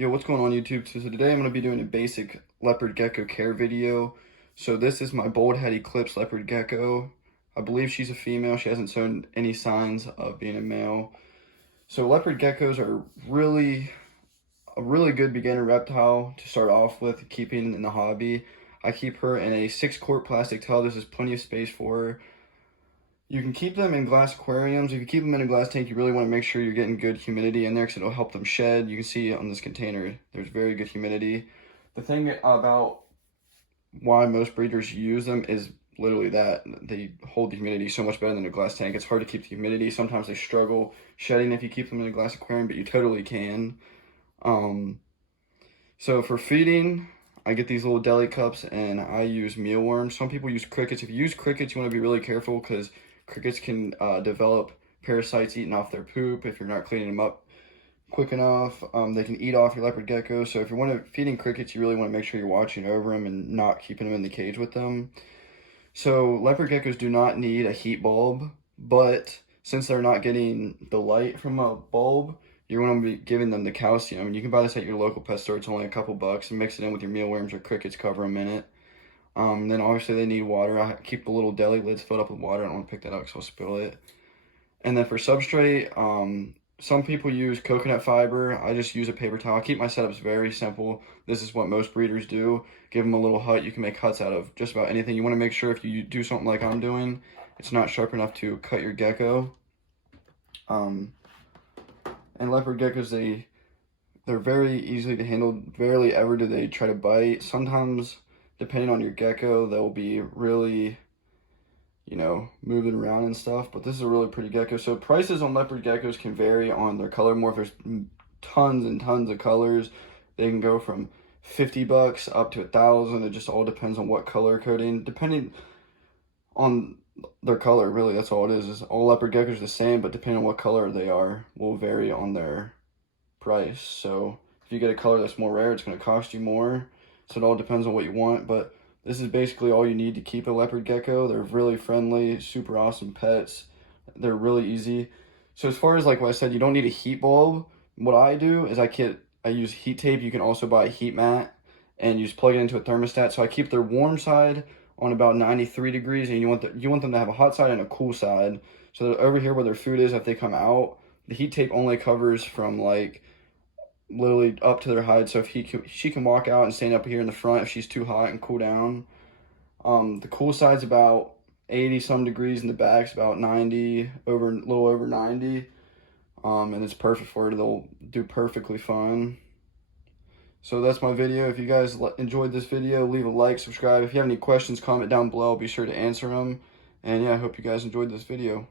Yo, what's going on YouTube? So today I'm going to be doing a basic leopard gecko care video. So this is my bold head eclipse leopard gecko. I believe she's a female. She hasn't shown any signs of being a male. So leopard geckos are a really good beginner reptile to start off with, keeping in the hobby. I keep her in a 6-quart plastic tub. There's plenty of space for her. You can keep them in glass aquariums. If you keep them in a glass tank, you really want to make sure you're getting good humidity in there because it'll help them shed. You can see on this container, there's very good humidity. The thing about why most breeders use them is literally that. They hold the humidity so much better than a glass tank. It's hard to keep the humidity. Sometimes they struggle shedding if you keep them in a glass aquarium, but you totally can. So for feeding, I get these little deli cups and I use mealworms. Some people use crickets. If you use crickets, you want to be really careful because crickets can develop parasites eating off their poop if you're not cleaning them up quick enough. They can eat off your leopard gecko. So if you're feeding crickets, you really want to make sure you're watching over them and not keeping them in the cage with them. So leopard geckos do not need a heat bulb, but since they're not getting the light from a bulb, you're going to be giving them the calcium. And you can buy this at your local pet store. It's only a couple bucks, and mix it in with your mealworms or crickets, cover them in it. Then obviously they need water. I keep the little deli lids filled up with water. I don't want to pick that up because I'll spill it. And then for substrate, some people use coconut fiber. I just use a paper towel. I keep my setups very simple. This is what most breeders do. Give them a little hut. You can make huts out of just about anything. You want to make sure if you do something like I'm doing, it's not sharp enough to cut your gecko. And leopard geckos, they're very easily to handle. Barely ever do they try to bite. Sometimes, depending on your gecko, they'll be really, moving around and stuff. But this is a really pretty gecko. So prices on leopard geckos can vary on their color morph. There's tons and tons of colors. They can go from 50 bucks up to 1,000. It just all depends on what color coding. Depending on their color, really, that's all it is all leopard geckos are the same, but depending on what color they are will vary on their price. So if you get a color that's more rare, it's going to cost you more. So it all depends on what you want, but this is basically all you need to keep a leopard gecko. They're really friendly, super awesome pets. They're really easy. So as far as like what I said, you don't need a heat bulb. What I do is I use heat tape. You can also buy a heat mat and you just plug it into a thermostat. So I keep their warm side on about 93 degrees, and you want them to have a hot side and a cool side. So that over here where their food is, if they come out, the heat tape only covers from like literally up to their hide. So if she can walk out and stand up here in the front if she's too hot and cool down. The cool side's about 80 some degrees, and the back's about 90, a little over 90. And it's perfect for her. They'll do perfectly fine. So that's my video. If you guys enjoyed this video, leave a like, subscribe. If you have any questions, comment down below. I'll be sure to answer them. And yeah, I hope you guys enjoyed this video.